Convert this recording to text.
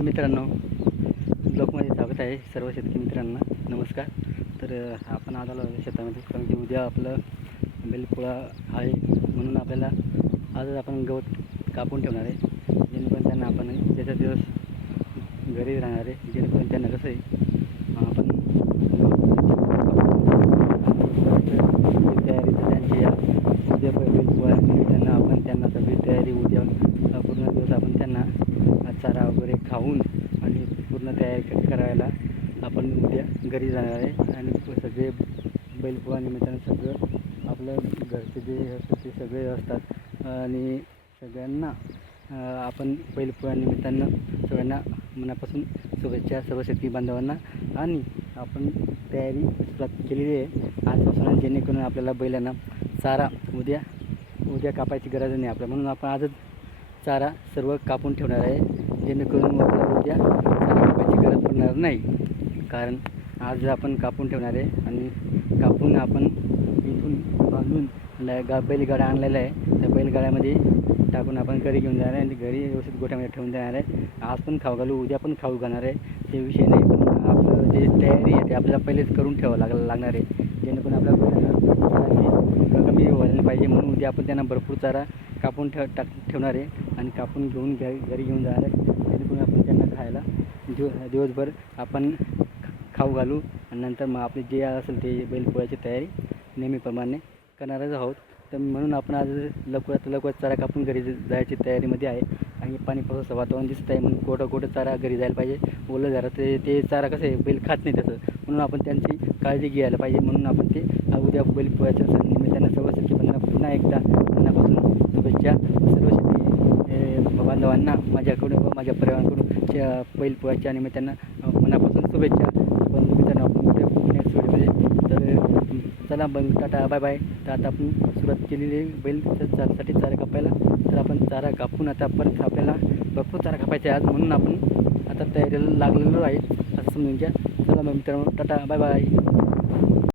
तर मित्रांनो ब्लॉकमध्ये स्वागत आहे सर्व शेतकरी मित्रांना. नमस्कार. तर आपण आज आलो शेतामध्ये. कारण की उद्या आपलं बेलपोळा आहे म्हणून आपल्याला आजच आपण गवत कापून ठेवणार आहे. जेणेकरून त्यांना आपण त्याचा दिवस घरी राहणार आहे. जेणेकरून त्यांना कसं आहे अ, आपण तयारी तर त्यांची या उद्या बैलपोळा त्यांना आपण त्यांना सगळी तयारी उद्या अ, पूर्ण दिवस आपण त्यांना चारा वगैरे खाऊन आणि पूर्ण तयारी करायला आपण उद्या घरी जाणार आहे. आणि सगळे बैलपोळा निमित्तानं सगळं आपलं घरचे जे असतात ते सगळे असतात. आणि सगळ्यांना आपण बैलपोळा निमित्तानं सगळ्यांना मनापासून शुभेच्छा सर्व शेतकरी बांधवांना. आणि आपण तयारी सुरुवात केलेली आहे. आजपासून जेणेकरून आपल्याला बैलांना चारा उद्या उद्या कापायची गरज नाही आपल्या म्हणून आपण आजच चारा सर्व कापून ठेवणार आहे. जेणेकरून मग उद्या कापायची गरज पडणार नाही. कारण आज आपण कापून ठेवणार आहे आणि कापून आपण इथून बांधून गा बैलगाडा आणलेला आहे. त्या बैलगाड्यामध्ये टाकून आपण घरी घेऊन जाणार आहे आणि घरी व्यवस्थित गोठ्यामध्ये ठेवून देणार आहे. आज पण खाऊ घालू उद्या पण खाऊ घालणार आहे. ते विषय नाही पण आपलं जे तयारी आहे ते आपल्याला पहिलेच करून ठेवावं लाग लागणार आहे. जेणेकरून आपल्या कमी व्हायला पाहिजे म्हणून उद्या आपण त्यांना भरपूर चारा कापून ठेव टाक ठेवणार आहे आणि कापून घेऊन घ्या घरी घेऊन जाणार आहे. जेणेकरून आपण त्यांना खायला दिव दिवसभर आपण खाऊ घालू आणि नंतर मग आपली जे असेल ते बैलपोळ्याची तयारी नेहमीप्रमाणे करणारच आहोत. तर म्हणून आपण आज लवकरात लवकर चारा कापून घरी जायची तयारीमध्ये आहे. आणि पाणी पावसाचं वातावरण दिसत आहे म्हणून कोटं कोटं चारा घरी जायला पाहिजे. ओलं झालं ते ते चारा कसं आहे बैल खात नाही तसं. म्हणून आपण त्यांची काळजी घ्यायला पाहिजे. म्हणून आपण ते उद्या बैल पोळ्याच्या निमित्तानं सर्व पुन्हा एकदा मनापासून शुभेच्छा सर्व शेतकरी सर्वांना माझ्याकडून व माझ्या परिवाराकडून च्या बैलपोळ्याच्या निमित्तानं मनापासून शुभेच्छा. पण मित्रांनो आपण उद्या नेक्स्ट व्हिडिओमध्ये तर चला बैल टाटा बाय बाय तर आता आपण सुरुवात केलेली आहे बैल चारासाठी चारा कापायला. तर आपण चारा कापून आता परत आपल्याला भरपूर चारा कापायचा आहे आज म्हणून आपण आता तयारीला लागलेलो आहे. असं समजून घ्या. चला मग मित्रांनो टाटा बाय बाय